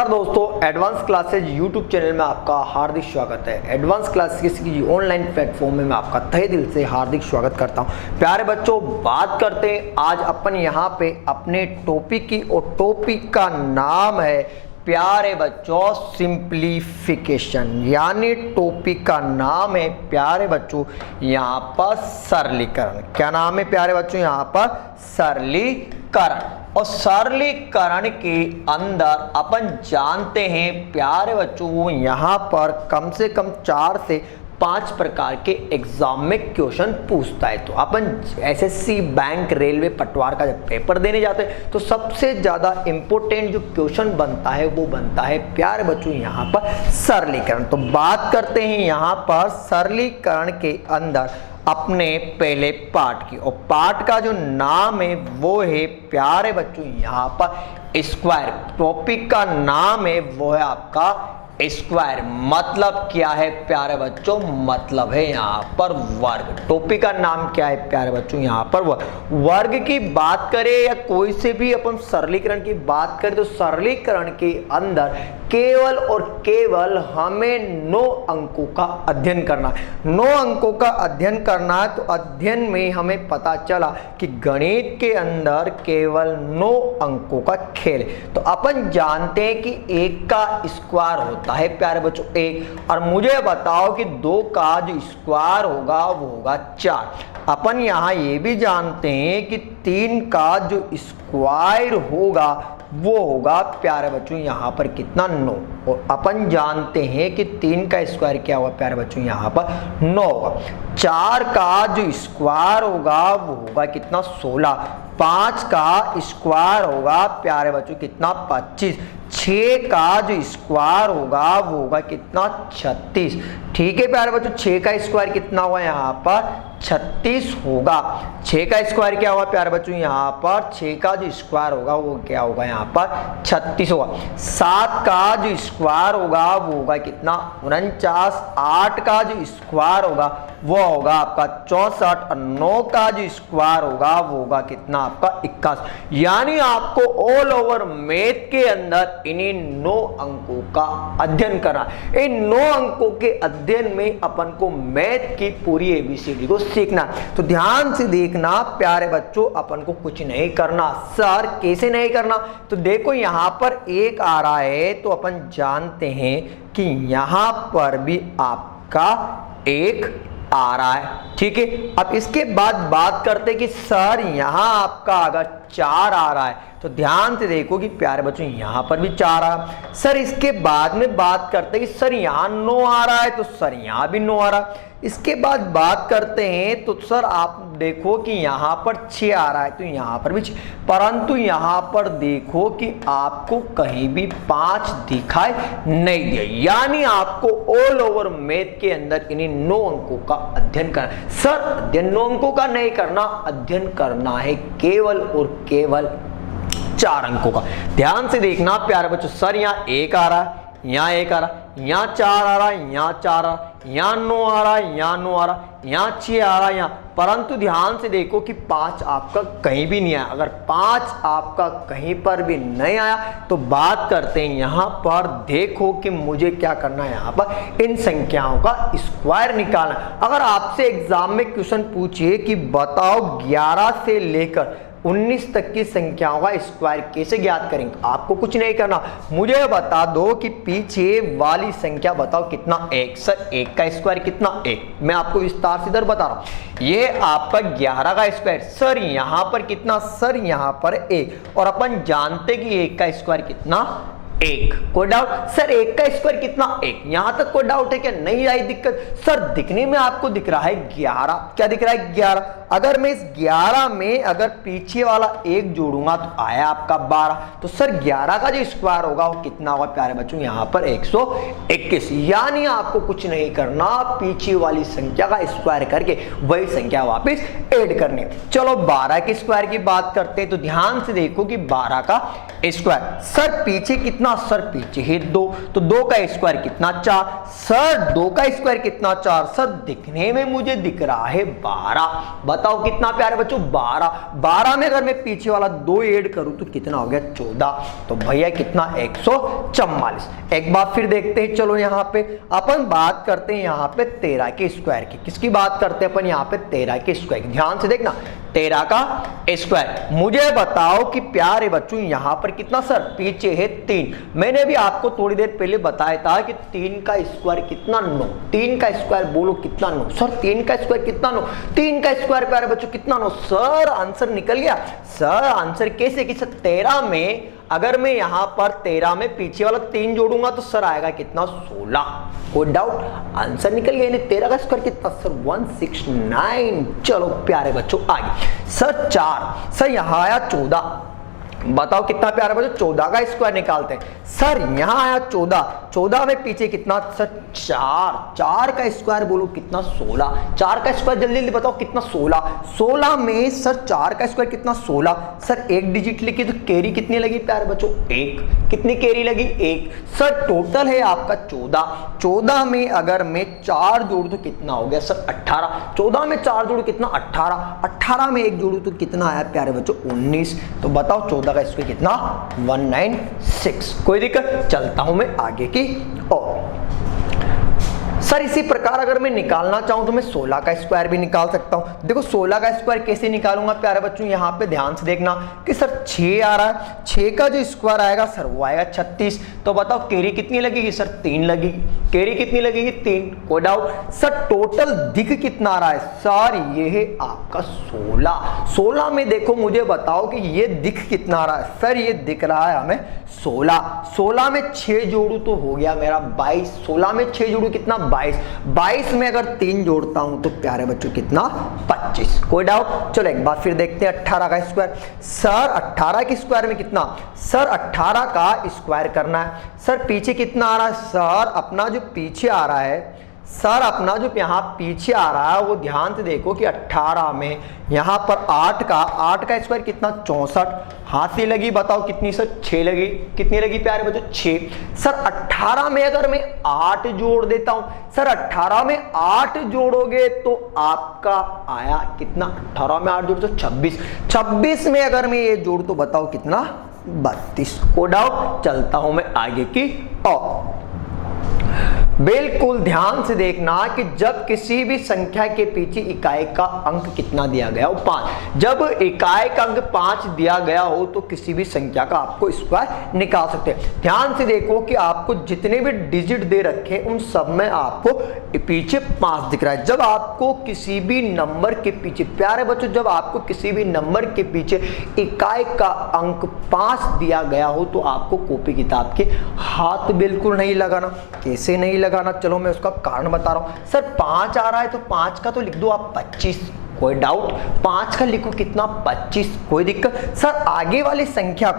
नमस्कार दोस्तों, advance classes YouTube channel में आपका हार्दिक स्वागत है। एडवांस क्लासेज की ऑनलाइन प्लेटफॉर्म में मैं आपका तहे दिल से हार्दिक स्वागत करता हूं। प्यारे बच्चों, बात करते हैं आज अपन यहां पे अपने टॉपिक की, और टॉपिक का नाम है प्यारे बच्चों सिंप्लीफिकेशन, यानी टॉपिक का नाम है प्यारे बच्चों यहाँ पर सरलीकरण। क्या नाम है प्यारे बच्चों? यहाँ पर सरलीकरण। और सरलीकरण के अंदर अपन जानते हैं प्यारे बच्चों यहाँ पर कम से कम 4 से 5 प्रकार के एग्जाम में क्वेश्चन पूछता है। तो अपन एसएससी, बैंक, रेलवे, पटवार का जब पेपर देने जाते हैं तो सबसे ज्यादा इंपॉर्टेंट जो क्वेश्चन बनता है वो बनता है प्यारे बच्चों यहाँ पर सरलीकरण। तो बात करते हैं यहाँ पर सरलीकरण के अंदर अपने पहले पार्ट की, और पार्ट का जो नाम है वो है प्यारे बच्चों यहाँ पर स्क्वायर। टॉपिक का नाम है वो है आपका स्क्वायर। मतलब क्या है प्यारे बच्चों? मतलब है यहाँ पर वर्ग। टॉपिक का नाम क्या है प्यारे बच्चों? यहाँ पर वर्ग की बात करें या कोई से भी अपन सरलीकरण की बात करें तो सरलीकरण के अंदर केवल और केवल हमें 9 अंकों का अध्ययन करना है। 9 अंकों का अध्ययन करना है। तो अध्ययन में हमें पता चला कि गणित के अंदर केवल 9 अंकों का खेल है। तो अपन जानते हैं कि 1 का स्क्वायर होता है प्यारे बच्चों 1, और मुझे बताओ कि 2 का जो स्क्वायर होगा वो होगा 4। अपन यहाँ ये भी जानते हैं कि 3 का जो स्क्वायर होगा वो होगा प्यारे बच्चों यहाँ पर कितना? 9। और अपन जानते हैं कि 3 का स्क्वायर क्या होगा प्यारे बच्चों? यहाँ पर 9 होगा। 4 का जो स्क्वायर होगा वो होगा कितना? 16। 5 का स्क्वायर होगा प्यारे बच्चों कितना? 25। 6 का जो स्क्वायर होगा वो होगा कितना? 36। ठीक है प्यारे बच्चों, 6 का स्क्वायर कितना हुआ यहाँ पर? 36 होगा। 6 का स्क्वायर क्या होगा प्यारे बच्चों? यहाँ पर 6 का जो स्क्वायर होगा वो क्या होगा? यहाँ पर 36 होगा। 7 का जो स्क्वायर होगा वो होगा कितना? 49। 8 का जो स्क्वायर होगा वो होगा आपका 64, और 9 का जो स्क्वायर होगा वो होगा कितना? आपका 81। यानी आपको ऑल ओवर मैथ के अंदर इन्हीं 9 अंकों का अध्ययन करना। इन 9 अंकों के अध्ययन में अपन को मैथ की पूरी एबीसीडी को सीखना। तो ध्यान से देखना प्यारे बच्चों, अपन को कुछ नहीं करना। सर कैसे नहीं करना? तो देखो यहाँ पर 1 आ रहा है तो अपन जानते हैं कि यहाँ पर भी आपका 1 आ रहा है। ठीक है, अब इसके बाद बात करते हैं कि सर यहाँ आपका अगर 4 आ रहा है तो ध्यान से देखो कि प्यारे बच्चों यहाँ पर भी 4 आ रहा है। सर इसके बाद में बात करते हैं कि सर यहाँ 9 आ रहा है तो सर यहाँ भी 9 आ रहा है। इसके बाद बात करते हैं तो सर आप देखो कि यहाँ पर 6 आ रहा है तो यहाँ पर भी 6, परंतु यहाँ पर देखो कि आपको कहीं भी 5 दिखाई नहीं दिया। यानी आपको ऑल ओवर मैथ के अंदर इन्हीं 9 अंकों का अध्ययन करना। सर अध्ययन 9 अंकों का नहीं करना, अध्ययन करना है केवल और केवल 4 अंकों का। ध्यान से देखना प्यारे बच्चों, सर यहाँ 1 आ रहा है, यहाँ 1 आ रहा है, यहाँ 4 आ रहा है, यहाँ 4 आ रहा है, यहाँ 9 आ रहा है, यहाँ 9 आ रहा है, यहाँ 6 आ रहा है, यहाँ। परंतु ध्यान से देखो कि 5 आपका कहीं भी नहीं आया। अगर 5 आपका कहीं पर भी नहीं आया तो बात करते हैं यहाँ पर, देखो कि मुझे क्या करना है, यहाँ पर इन संख्याओं का स्क्वायर निकालना। अगर आपसे एग्जाम में क्वेश्चन पूछिए कि बताओ 11 से लेकर 19 तक की संख्याओं का स्क्वायर कैसे ज्ञात करेंगे, आपको कुछ नहीं करना, मुझे बता दो कि पीछे वाली संख्या बताओ कितना? 1। सर 1 का स्क्वायर कितना? 1। मैं आपको विस्तार से इधर बता रहा हूं, ये आपका 11 का स्क्वायर। सर यहाँ पर कितना? सर यहाँ पर 1, और अपन जानते कि 1 का स्क्वायर कितना? 1। कोई डाउट? सर 1 का स्क्वायर कितना? 1। यहां तक कोई डाउट है क्या? नहीं आई दिक्कत? सर दिखने में आपको दिख रहा है 11। क्या दिख रहा है? 11। अगर मैं इस 11 में अगर पीछे वाला 1 जोड़ूंगा तो आया आपका 12। तो सर 11 का जो स्क्वायर होगा वो कितना होगा प्यारे बच्चों? यहाँ पर 121। यानी आपको कुछ नहीं करना, पीछे वाली संख्या का स्क्वायर करके वही संख्या वापस ऐड करनी। चलो 12 के स्क्वायर की बात करते हैं। तो ध्यान से देखो कि 12 का स्क्वायर, सर पीछे कितना? सर पीछे है 2, तो 2 का स्क्वायर कितना? 4। सर 2 का स्क्वायर कितना? 4। सर दिखने में मुझे दिख रहा है 12। बताओ कितना प्यारे बच्चों 12। 12 में अगर मैं पीछे वाला 2 ऐड करूं तो कितना हो गया 14। तो भैया कितना 144। एक बार फिर देखते हैं, चलो यहाँ पे अपन बात करते हैं यहाँ पे 13 के स्क्वायर की। किसकी बात करते हैं अपन यहाँ पे 13 के स्क्वायर की। ध्यान से देखना 13 का स्क्वायर। मुझे बताओ कि प्यारे बच्चों यहाँ पर कितना सर पीछे है 3। मैंने भी आपको थोड़ी देर पहले बताया था कि 3 का स्क्वायर कितना 9। 3 का स्क्वायर बोलो कितना 9 सर। 3 का स्क्वायर कितना 9। 3 का स्क्वायर प्यारे बच्चों कितना 9 सर। आंसर निकल गया सर। आंसर कैसे कि सर 13 में अगर मैं यहां पर 13 में पीछे वाला 3 जोड़ूंगा तो सर आएगा कितना 16। कोई डाउट? आंसर निकल गया। 13 का स्क्वायर कितना सर 169। चलो प्यारे बच्चों आगे सर 4। सर यहां आया 14। बताओ कितना प्यारा बच्चों 14 का स्क्वायर निकालते हैं। सर यहां आया 14। 14 में पीछे कितना सर 4। 4 का स्क्वायर बोलो कितना 16। 4 का स्क्वायर जल्दी जल्दी बताओ कितना 16। 16 में सर 4 का स्क्वायर कितना 16। सर एक डिजिट लिखी तो कैरी कितनी लगी प्यारे बच्चों 1। कितनी कैरी लगी 1। सर टोटल है आपका 14। 14 में अगर मैं 4 जोड़ू तो कितना हो गया सर 18। 14 में 4 जोड़ू कितना 18। 18 में 1 जोड़ू तो कितना आया प्यारे बच्चों 19। तो बताओ 14 का स्क्वायर कितना 196। कोई दिक्कत? चलता हूं मैं आगे की और सर इसी प्रकार अगर मैं निकालना चाहूं तो मैं 16 का स्क्वायर भी निकाल सकता हूं। देखो 16 का स्क्वायर कैसे निकालूंगा प्यारे बच्चों, यहां पे ध्यान से देखना कि सर 6 आ रहा है। 6 का जो स्क्वायर आएगा सर वो आएगा 36। तो बताओ कैरी कितनी लगेगी सर 3 लगेगी। कैरी कितनी लगेगी 3। कोई डाउट? सर टोटल दिख कितना आ रहा है सर ये है आपका 16। 16 में देखो मुझे बताओ कि ये दिख कितना आ रहा है सर। ये दिख रहा है हमें 16। 16 में 6 जोड़ू तो हो गया मेरा 22। 16 में 6 जोड़ू कितना 22। 22 में अगर 3 जोड़ता हूं तो प्यारे बच्चों कितना 25। कोई डाउट? चलो एक बार फिर देखते हैं 18 का स्क्वायर। सर 18 के स्क्वायर में कितना सर 18 का स्क्वायर करना है। सर पीछे कितना आ रहा है सर अपना जो पीछे आ रहा है सर अपना जो यहाँ पीछे आ रहा है वो ध्यान से देखो कि 18 में यहाँ पर 8 का स्क्वायर कितना 64। हाथ से लगी बताओ कितनी सर 6 लगी। कितनी लगी प्यारे बच्चों 6। सर 18 में अगर मैं 8 जोड़ देता हूं सर 18 में 8 जोड़ोगे तो आपका आया कितना 18 में 8 जोड़ तो 26। 26 में अगर मैं ये जोड़ तो बताओ कितना 32। को डाउट? चलता हूं मैं आगे की और बिल्कुल ध्यान से देखना कि जब किसी भी संख्या के पीछे इकाई का अंक कितना दिया गया हो 5। जब इकाई का अंक 5 दिया गया हो तो किसी भी संख्या का आपको स्क्वायर निकाल सकते हैं। ध्यान से देखो कि आपको जितने भी डिजिट दे रखे उन सब में आपको पीछे 5 दिख रहा है। जब आपको किसी भी नंबर के पीछे प्यारे बच्चों जब आपको किसी भी नंबर के पीछे इकाई का अंक 5 दिया गया हो तो आपको कॉपी किताब के हाथ बिल्कुल नहीं लगाना। कैसे नहीं लगाना? चलो मैं उसका कारण बता रहा हूं। सर 5 आ रहा है तो 5 का तो लिख दो आप 25। कोई डाउट? 5 का लिखो कितना 25। कोई दिक्कत? सर आगे वाली संख्या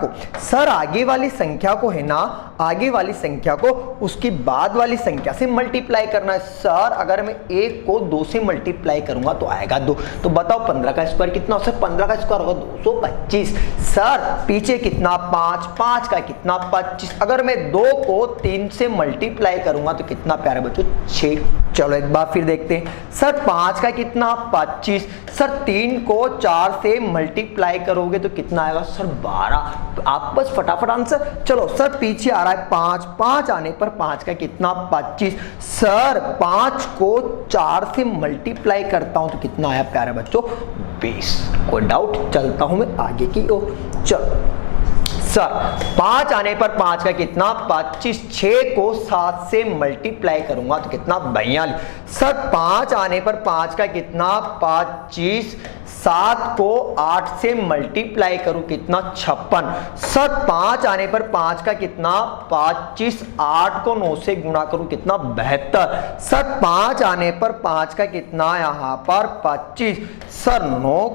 को है ना आगे वाली संख्या को उसकी बाद वाली संख्या से मल्टीप्लाई करना है। सर अगर मैं 1 को 2 से मल्टीप्लाई करूंगा तो आएगा 2। तो बताओ 15 का स्क्वायर कितना? सर 15 का स्क्वायर होगा 225। सर पीछे कितना 5। 5 का कितना 25। अगर मैं 2 को 3 से मल्टीप्लाई करूंगा तो कितना प्यारे बच्चों 6। चलो एक बार फिर देखते हैं। सर 5 का कितना 25। सर 3 को 4 से मल्टीप्लाई करोगे तो कितना आएगा सर 12। तो आप बस फटाफट आंसर। चलो सर पीछे आ रहा है 5। 5 आने पर 5 का कितना 25। सर 5 को 4 से मल्टीप्लाई करता हूं तो कितना आया प्यारे बच्चों 20। कोई डाउट? चलता हूं मैं आगे की ओर। चलो सर 5 आने पर 5 का कितना 25। 6 को 7 से मल्टीप्लाई करूंगा तो कितना 42। सर 5 आने पर 5 का कितना 25। 7 को 8 से मल्टीप्लाई करूं कितना 56। सर 5 आने पर 5 का कितना 25। 8 को 9 से गुणा करूं कितना 72। सर 5 आने पर 5 का कितना यहां पर 25। सर 9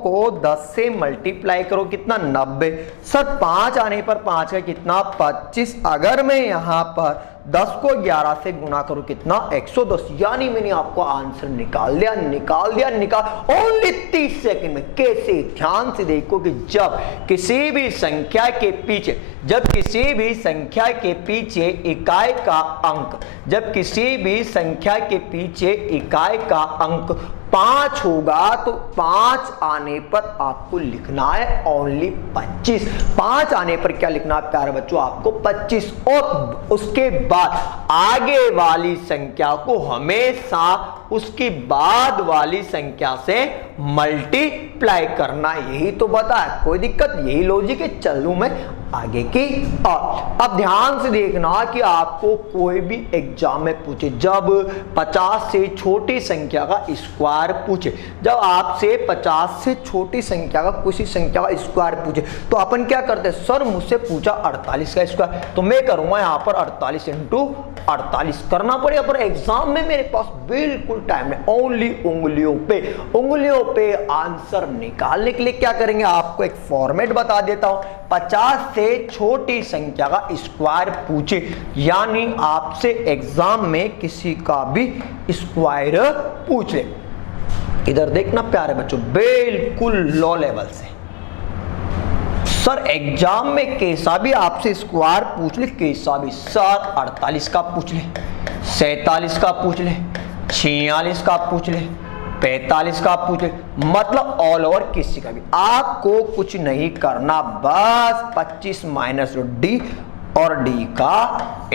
को 10 से मल्टीप्लाई करो कितना 90। सर 5 आने पर 5 का कितना 25। अगर मैं यहां पर 10 को 11 से गुणा करो कितना 110। यानी मैंने आपको आंसर निकाल दिया ओनली 30 सेकंड में। कैसे? ध्यान से देखो कि जब किसी भी संख्या के पीछे इकाई का अंक 5 होगा तो 5 आने पर आपको लिखना है ओनली 25। 5 आने पर क्या लिखना है प्यारे बच्चों, आपको 25। और उसके बाद आगे वाली संख्या को हमेशा उसकी बाद वाली संख्या से मल्टीप्लाई करना, यही तो बताया, कोई दिक्कत, यही लॉजिक है। चलूं मैं आगे की और अब ध्यान से देखना कि आपको कोई भी एग्जाम में पूछे, जब 50 से छोटी संख्या का स्क्वायर पूछे, जब आपसे 50 से छोटी संख्या का किसी संख्या का स्क्वायर पूछे तो अपन क्या करते हैं, सर मुझसे पूछा 48 का स्क्वायर, तो मैं करूंगा यहाँ पर 48 इंटू 48 करना पड़ेगा, पर एग्जाम में मेरे पास बिल्कुल टाइम नहीं, ओनली उंगलियों पे आंसर निकालने के लिए क्या करेंगे, आपको एक फॉर्मेट बता देता हूं। 50 से छोटी संख्या का स्क्वायर पूछे, यानी आपसे एग्जाम में किसी का भी स्क्वायर पूछे, इधर देखना प्यारे बच्चों, बिल्कुल लो लेवल से। सर एग्जाम में कैसा भी आपसे स्क्वायर पूछ ले, कैसा भी, सर 48 का पूछ ले, 47 का पूछ ले, 46 का पूछ ले, 45 का पूछ ले, मतलब ऑल ओवर किसी का भी, आपको कुछ नहीं करना, बस 25 माइनस डी और डी का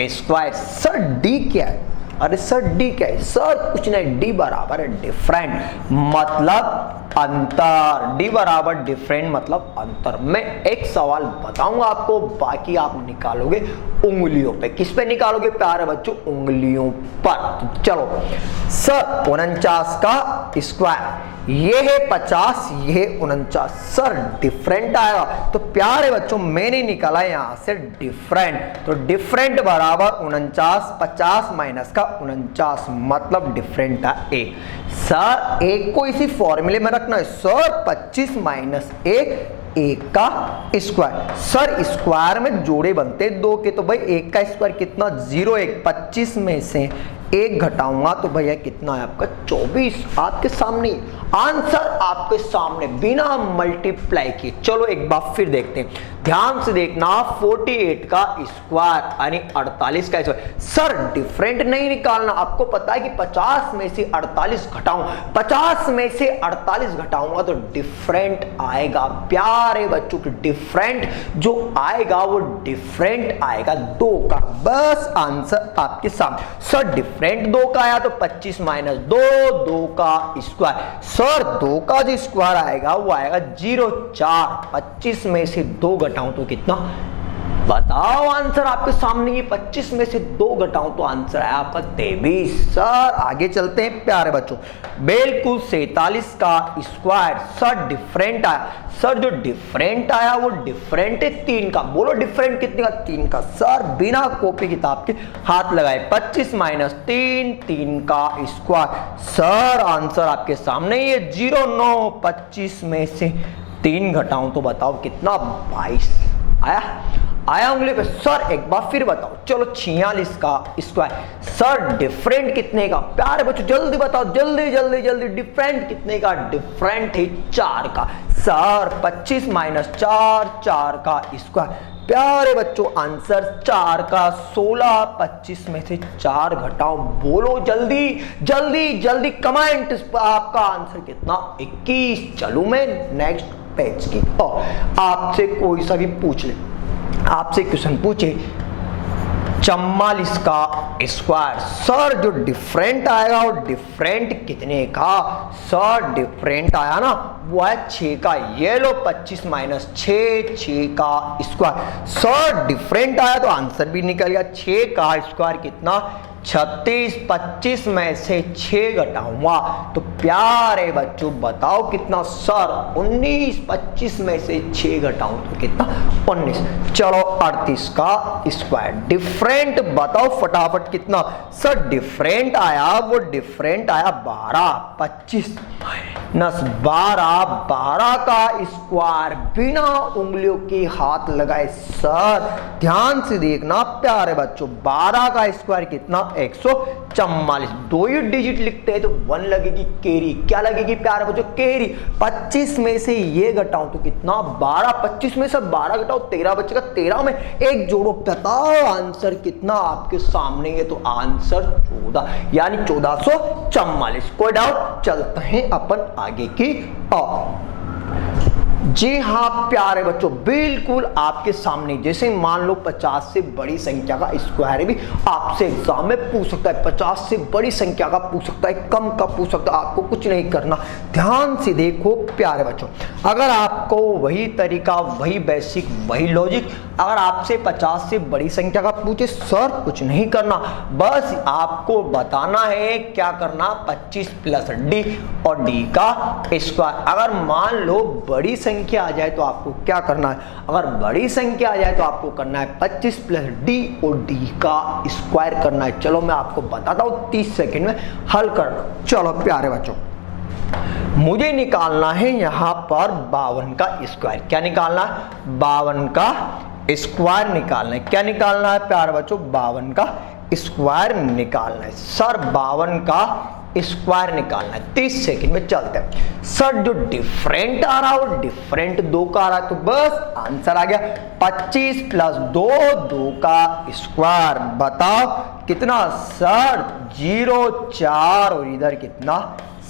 स्क्वायर। सर डी क्या है, अरे सर डी क्या है, सर कुछ नहीं, डी बराबर है डिफरेंट, मतलब अंतर, डी बराबर डिफरेंट मतलब अंतर। मैं एक सवाल बताऊंगा आपको, बाकी आप निकालोगे उंगलियों पे। किस पे निकालोगे प्यारे बच्चों, उंगलियों पर। चलो सर 49 का स्क्वायर, ये है 50, ये है 49, सर डिफरेंट आएगा, तो प्यारे बच्चों मैंने निकाला यहां से डिफरेंट, तो डिफरेंट बराबर 49, 50 माइनस का 49 मतलब डिफरेंट है 1। सर 1 को इसी फॉर्मूले में रखना है, सर 25 माइनस 1 का स्क्वायर। सर स्क्वायर में जोड़े बनते 2 के, तो भाई 1 का स्क्वायर कितना, 0, 1, 25 में से 1 घटाऊंगा तो भैया कितना है आपका 24। आपके सामने आंसर, आपके सामने बिना मल्टीप्लाई किए। चलो एक बार फिर देखते हैं, ध्यान से देखना, 48 का स्क्वायर यानी 48 का स्क्वायर। सर डिफरेंट नहीं निकालना, आपको पता है कि 50 में से 48 घटाऊं, 50 में से 48 घटाऊंगा तो डिफरेंट आएगा प्यारे बच्चों, की डिफरेंट जो आएगा वो डिफरेंट आएगा 2 का, बस आंसर आपके सामने। सर डिफरेंट 2 का आया तो 25 माइनस 2 का स्क्वायर, सर 2 का जो स्क्वायर आएगा वो आएगा 0, 4, 25 में से 2 घटाऊं तो कितना, बताओ आंसर आपके सामने, ये 25 में से 2 घटाऊं तो आंसर आया आपका 23। सर आगे चलते हैं प्यारे बच्चों, बिल्कुल 47 का स्क्वायर, सर डिफरेंट आया, सर जो डिफरेंट आया वो डिफरेंट है 3 का, बोलो डिफरेंट कितने का, 3 का। सर बिना कॉपी किताब के हाथ लगाए, 25 माइनस 3 का स्क्वायर, सर आंसर आपके सामने, ये 0, 9, 25 में से 3 घटाऊं तो बताओ कितना, 22 आया उंगली पे। सर एक बार फिर बताओ, चलो 46 का स्क्वायर, सर डिफरेंट कितने का, प्यारे बच्चों जल्दी बताओ, जल्दी, डिफरेंट कितने का, डिफरेंट है 4 का, सर 25 माइनस 4 का स्क्वायर, प्यारे बच्चों आंसर 4 का 16, 25 में से 4 घटाओ, बोलो जल्दी कमेंट, आपका आंसर कितना, 21। चलूं मैं नेक्स्ट पेज की, और आपसे कोई सा भी पूछ ले, आपसे क्वेश्चन पूछे 44 का स्क्वायर, सर जो डिफरेंट आएगा वो डिफरेंट कितने का, सर डिफरेंट आया ना वो है 6 का, ये लो 25 माइनस 6 का स्क्वायर, सर डिफरेंट आया तो आंसर भी निकल गया, 6 का स्क्वायर कितना, 36, 25 में से 6 घटाऊंगा तो प्यारे बच्चों बताओ कितना, सर 19, 25 में से 6 घटाऊं तो कितना, 19। चलो 38 का स्क्वायर, डिफरेंट बताओ फटाफट कितना, सर डिफरेंट आया, वो डिफरेंट आया 12, 25 माइनस 12 का स्क्वायर, बिना उंगलियों के हाथ लगाए। सर ध्यान से देखना प्यारे बच्चों, 12 का स्क्वायर कितना, 144, 2 ही डिजिट लिखते हैं तो 1 लगेगी कैरी, क्या लगेगी प्यारे बच्चों, कैरी। 25 में से ये घटाऊं तो कितना, 12, 25 में से 12 घटाओ 13 बचेगा, 13 में, एक जोड़ो, बताओ आंसर कितना आपके सामने है, तो आंसर 14 यानी 1444। कोई डाउट? चलते हैं अपन आगे की ओर। जी हाँ प्यारे बच्चों, बिल्कुल आपके सामने, जैसे मान लो 50 से बड़ी संख्या का स्क्वायर भी आपसे एग्जाम में पूछ सकता है, 50 से बड़ी संख्या का पूछ सकता है, कम का पूछ सकता है। आपको कुछ नहीं करना, ध्यान से देखो प्यारे बच्चों, अगर आपको वही तरीका, वही बेसिक, वही लॉजिक, अगर आपसे 50 से बड़ी संख्या का पूछे, सर कुछ नहीं करना, बस आपको बताना है क्या करना, 25 प्लस डी और डी का स्क्वायर। अगर मान लो बड़ी संख्या आ जाए तो आपको क्या करना है, अगर बड़ी संख्या आ जाए तो आपको करना है 25 प्लस डी और डी का स्क्वायर करना है। चलो मैं आपको बताता हूं 30 सेकंड में हल करना। चलो प्यारे बच्चों, मुझे निकालना है यहां पर 52 का स्क्वायर। क्या निकालना है? 52 का स्क्वायर निकालना है। क्या निकालना है प्यारे बच्चों? 52 का स्क्वायर निकालना है। सर 52 का स्क्वायर निकालना है, 30 सेकंड में चलते हैं। सर जो डिफरेंट आ रहा है वो डिफरेंट 2 का आ रहा है, तो बस आंसर आ गया 25 प्लस 2, 2 का स्क्वायर। बताओ कितना सर? 0, 4 और इधर कितना?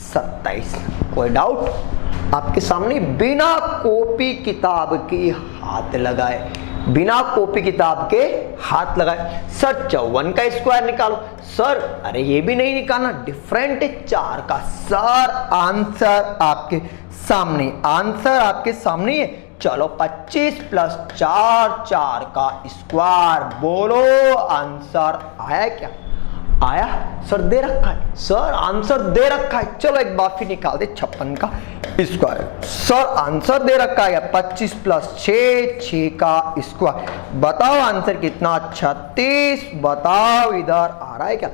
27। कोई डाउट? आपके सामने बिना कॉपी किताब के हाथ लगाए, बिना कॉपी किताब के हाथ लगाए। सर 54 का स्क्वायर निकालो। सर अरे ये भी नहीं निकालना, डिफरेंट 4 का। सर आंसर आपके सामने, आंसर आपके सामने है। चलो 25 प्लस 4, 4 का स्क्वायर। बोलो आंसर आया क्या? आया? सर दे रखा है, सर आंसर दे रखा है। चलो एक बार फिर निकाल दे 56 का स्क्वायर। सर आंसर दे रखा है 25 प्लस 6, 6 का स्क्वायर। बताओ आंसर कितना? 36। बताओ इधर आ रहा है क्या?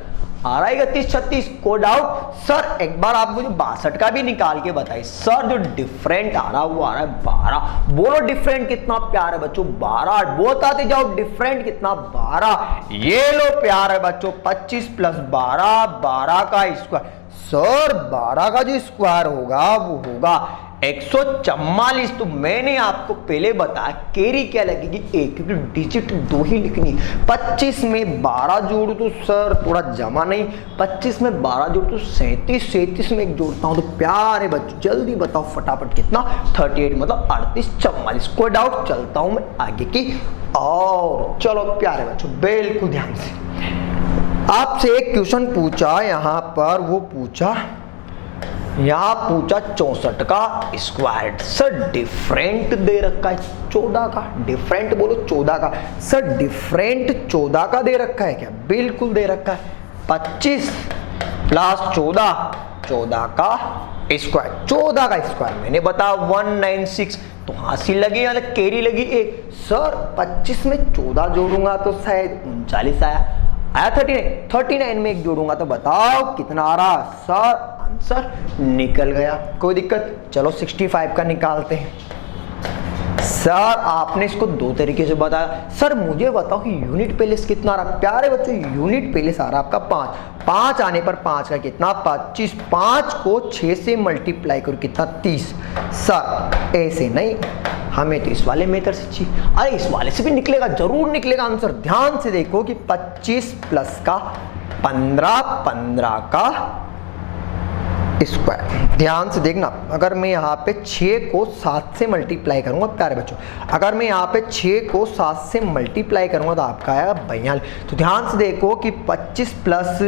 आ रहा है 30, 36। को डाउट? सर एक बार आप मुझे 62 का भी निकाल के बताइए। सर जो डिफरेंट आ रहा है वो आ रहा है 12। बोलो डिफरेंट कितना प्यारे बच्चों? 12। बताते जाओ डिफरेंट कितना? 12। ये लो प्यारे बच्चों, 25 प्लस 12, 12 का स्क्वायर। सर 12 का जो स्क्वायर होगा वो होगा 144। तो मैंने आपको पहले बताया कैरी क्या लगेगी? एक, क्योंकि डिजिट 2 ही लिखनी। 25 में 12 जोड़ू तो सर थोड़ा जमा नहीं, 25 में 12 जोड़ू तो 37, 37 में एक जोड़ता हूं तो प्यारे बच्चों जल्दी बताओ फटाफट कितना? 38, मतलब 38, 44। कोई डाउट? चलता हूं मैं आगे की और। चलो प्यारे बच्चों बिल्कुल ध्यान से, आपसे एक क्वेश्चन पूछा यहां पर, वो पूछा यहां पूछा 64 का स्क्वायर। सर डिफरेंट दे रखा है 14 का। डिफरेंट बोलो 14 का। सर डिफरेंट 14 का दे रखा है क्या? बिल्कुल दे रखा है। 25 प्लस 14, 14 का स्क्वायर। 14 का स्क्वायर मैंने बताया 196। तो हासिल लगी या कैरी लगी एक। सर 25 में 14 जोड़ूंगा तो शायद 39 आया। 39 में एक जोड़ूंगा तो बताओ कितना आ रहा? सर आंसर निकल गया। कोई दिक्कत? चलो 65 का निकालते हैं। सर आपने इसको 2 तरीके से बताया। सर मुझे बताओ कि यूनिट प्लेस कितना आ रहा? प्यारे बच्चों यूनिट प्लेस आ रहा आपका 5। 5 आने पर 5 का कितना? 25। 5 को 6 से मल्टीप्लाई करो कितना? 30। सर ऐसे नहीं, हमें तो इस वाले मेथड से चाहिए। अरे इस वाले से भी निकलेगा, जरूर निकलेगा आंसर। ध्यान से देखो कि 25 प्लस का 15, 15 का स्क्वायर। ध्यान से देखना, अगर मैं यहाँ पे 6 को 7 से मल्टीप्लाई करूंगा प्यारे बच्चों, अगर मैं यहाँ पे 6 को 7 से मल्टीप्लाई करूंगा तो आपका आएगा 42। तो ध्यान से देखो कि 25 प्लस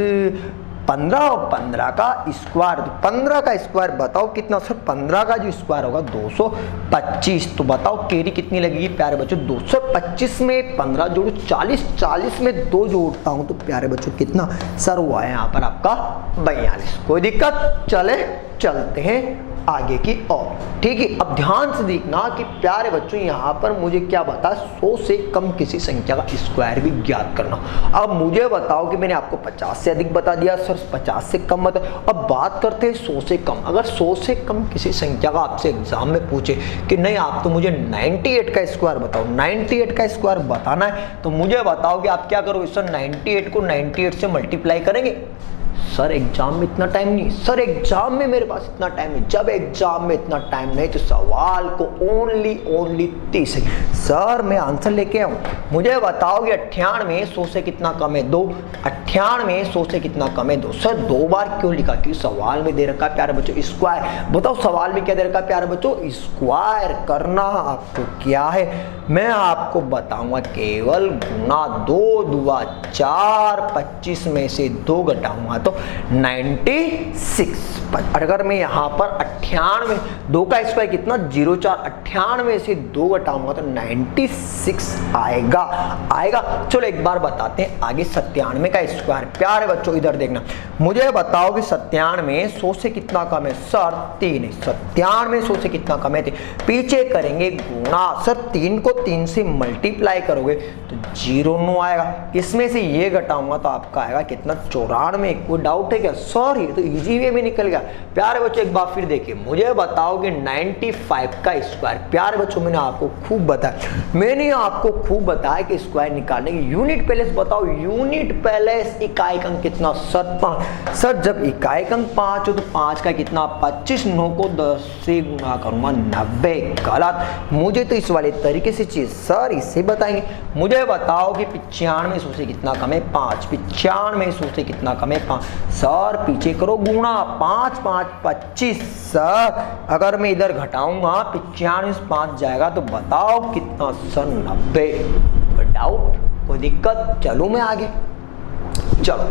15 और 15 का स्क्वायर। तो 15 का स्क्वायर बताओ कितना? सर 15 का जो स्क्वायर होगा 225। तो बताओ कैरी कितनी लगेगी प्यारे बच्चों? 225 में 15 जोड़ो 40, 40 में 2 जोड़ता हूं तो प्यारे बच्चों कितना? सर वो है यहाँ पर आपका 42। कोई दिक्कत? चले चलते हैं आगे की ओर। ठीक है, अब ध्यान से देखना कि प्यारे बच्चों यहाँ पर मुझे क्या बता, 100 से कम किसी संख्या का स्क्वायर भी ज्ञात करना। अब मुझे बताओ कि मैंने आपको 50 से अधिक बता दिया, सर 50 से कम बता। अब बात करते हैं 100 से कम। अगर 100 से कम किसी संख्या का आपसे एग्जाम में पूछे कि नहीं आप तो मुझे 98 का स्क्वायर बताओ, 98 का स्क्वायर बताना है, तो मुझे बताओ कि आप क्या करोगे? सर 98 को 98 से मल्टीप्लाई करेंगे। सर एग्जाम में इतना टाइम नहीं, सर एग्जाम में मेरे पास इतना टाइम नहीं। जब एग्जाम में इतना टाइम नहीं तो सवाल को ओनली 30 सेकंड। सर मैं आंसर लेके आऊँ, मुझे बताओ कि 98 100 से कितना कम है 2, 98 100 से कितना कम है 2। सर 2 बार क्यों लिखा? क्योंकि सवाल में दे रखा है प्यारे बच्चों स्क्वायर। बताओ सवाल में क्या दे रखा है प्यारे बच्चों? स्क्वायर करना आपको क्या है, मैं आपको बताऊंगा। केवल गुना 2 दूआ 4, 25 में से 2 घटाऊंगा तो 96। अगर मैं यहाँ पर 98 2 का स्क्वायर कितना 04, 98 से 2 घटाऊंगा तो 96 आएगा। चलो एक बार बताते हैं आगे 97 का स्क्वायर। प्यारे बच्चों इधर देखना, मुझे बताओ कि 97 100 से कितना कम है? सर 3 है। 97 100 से कितना कम है? पीछे करेंगे गुणा, सर 3 को 3 से मल्टीप्लाई करोगे तो 09 आएगा। इसमें से ये घटाऊंगा तो आपका आएगा कितना 94। कोई डाउट है क्या? सर ये तो इजी वे में निकल गया। प्यारे बच्चों एक बार फिर देखिए, मुझे बताओ कि 95 का स्क्वायर। प्यारे बच्चों मैंने आपको खूब बताया कि स्क्वायर निकालने की यूनिट पहले बताओ। यूनिट पहले इकाई अंक कितना? सर 5। सर जब इकाई अंक 5 हो तो 5 का कितना 25, 9 को 10 से गुणा करूंगा 90। गलत, मुझे तो इस वाले तरीके से चीज सर इससे बताएंगे। मुझे बताओ कि 95 100 से कितना कम है 5, 95 100 से कितना कम है 5। सर पीछे करो गुणा, 5 5 25। सर अगर मैं इधर घटाऊंगा 95 से 5 जाएगा तो बताओ कितना? सर 90। डाउट कोई दिक्कत? चलो मैं आगे। चलो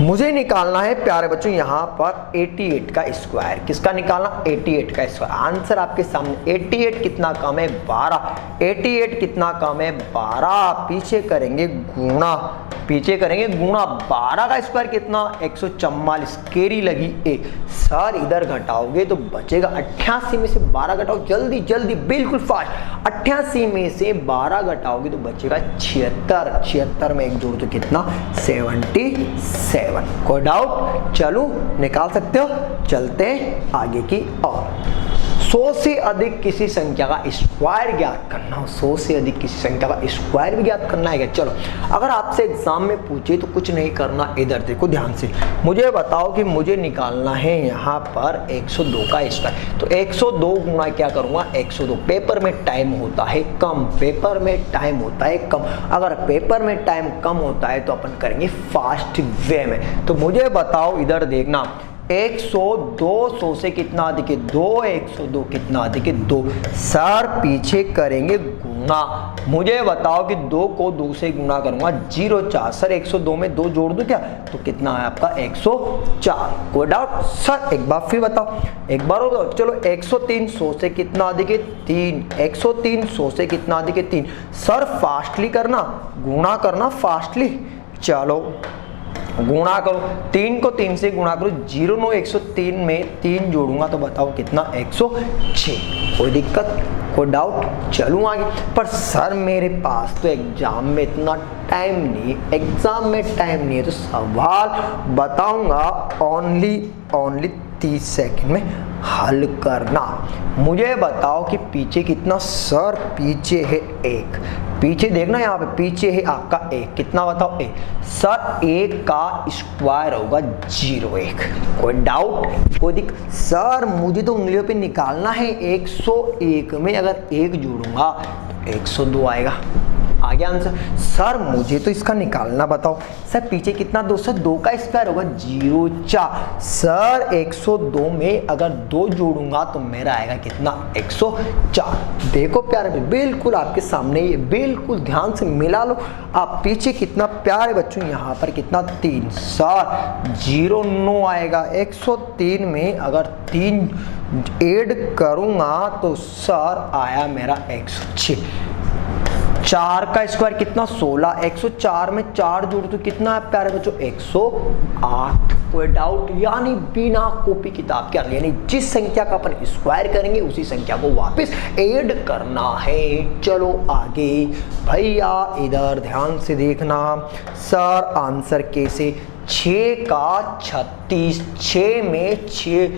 मुझे निकालना है प्यारे बच्चों यहाँ पर 88 का स्क्वायर। किसका निकालना? 88 का स्क्वायर। आंसर आपके सामने। 88 कितना कम है 12। 88 कितना कम है 12। पीछे करेंगे गुणा, 12 का स्क्वायर कितना 144। केरी लगी 1। सर इधर घटाओगे तो बचेगा 88 में से 12 घटाओ, जल्दी जल्दी बिल्कुल फास्ट। 88 में से 12 घटाओगे तो बचेगा 76। 76 में 1 जोड़ तो कितना 77। कोई डाउट? चलो निकाल सकते हो। चलते हैं आगे की ओर। 100 से अधिक किसी संख्या का स्क्वायर ज्ञात करना हो। 100 से अधिक किसी संख्या का स्क्वायर भी ज्ञात करना है क्या? चलो अगर आपसे एग्जाम में पूछे तो कुछ नहीं करना, इधर देखो ध्यान से। मुझे बताओ कि मुझे निकालना है यहाँ पर 102 का स्क्वायर। तो 102 गुणा क्या करूँगा 102। पेपर में टाइम होता है कम, पेपर में टाइम होता है कम। अगर पेपर में टाइम कम होता है तो अपन करेंगे फास्ट वे में। तो मुझे बताओ इधर देखना, 102 100 से कितना अधिक है 2, 102 कितना अधिक है 2। सर पीछे करेंगे गुणा, मुझे बताओ कि 2 को 2 से गुणा करूंगा 04। सर 102 में 2 जोड़ दूं क्या तो कितना है आपका 104। कोई डाउट? सर एक बार फिर बताओ, एक बार और। चलो 103 100 से कितना अधिक है 3। 103 100 से कितना अधिक है 3। सर फास्टली करना, गुणा करना फास्टली। चलो गुणा करो, 3 को 3 से गुणा करो 09। 103 में 3 जोड़ूंगा तो बताओ कितना 106। कोई दिक्कत? कोई डाउट? चलूँ आगे। पर सर मेरे पास तो एग्जाम में इतना टाइम नहीं है, तो सवाल बताऊंगा ओनली 30 सेकंड में हल करना। मुझे बताओ कि पीछे कितना? सर पीछे है 1। पीछे देखना यहाँ पे पीछे है आपका 1। कितना बताओ 1। सर 1 का स्क्वायर होगा 01। कोई डाउट? कोई दिक्कत? सर मुझे तो उंगलियों पे निकालना है। 101 में अगर 1 जोड़ूंगा तो 102 आएगा। आगे आंसर। सर मुझे तो इसका निकालना बताओ। सर पीछे कितना 202 का स्क्वायर होगा 04। सर 102 में अगर 2 जोड़ूंगा तो मेरा आएगा कितना 104। देखो प्यारे बिल्कुल आपके सामने, ये बिल्कुल ध्यान से मिला लो आप। पीछे कितना प्यारे बच्चों यहाँ पर कितना 3। सर 09 आएगा। 103 में अगर 3 ऐड करूंगा तो सर आया मेरा 106। 4 का स्क्वायर कितना 16। 104 में 4 जोड़ तो कितना है प्यारे बच्चों 108। कोई डाउट? यानी बिना कॉपी किताब के, यानी जिस संख्या का अपन स्क्वायर करेंगे उसी संख्या को वापस ऐड करना है। चलो आगे भैया इधर ध्यान से देखना। सर आंसर कैसे? 6 का 36। 6 में 6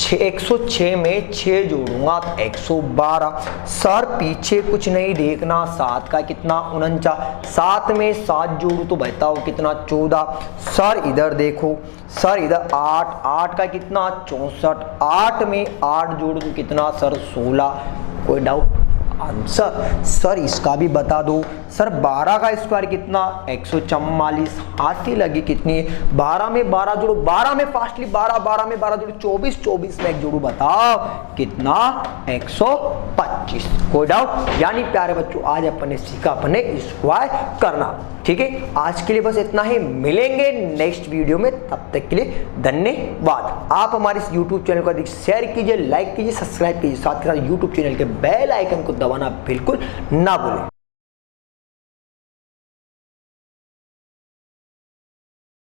106 में 6 जोड़ूंगा तो 112। सर पीछे कुछ नहीं देखना, 7 का कितना 49, 7 में 7 जोड़ू तो बताओ कितना 14। सर इधर देखो, सर इधर 8, 8 का कितना 64, 8 में 8 जोड़ू तो कितना सर 16। कोई डाउट? आंसर सर इसका भी बता दो। सर 12 का स्क्वायर कितना 144। हाथी लगी कितनी 12 में 12 जोड़ो, 12 में फास्टली 12, 12 में 12 जोड़ो 24, 24 में एक जोड़ो बताओ कितना 125। कोई डाउट? यानी प्यारे बच्चों आज अपन ने सीखा अपने स्क्वायर करना। ठीक है, आज के लिए बस इतना ही, मिलेंगे नेक्स्ट वीडियो में, तब तक के लिए धन्यवाद। आप हमारे इस YouTube चैनल को अधिक शेयर कीजिए, लाइक कीजिए, सब्सक्राइब कीजिए, साथ ही साथ YouTube चैनल के बेल आइकन को दबाना बिल्कुल ना भूलें।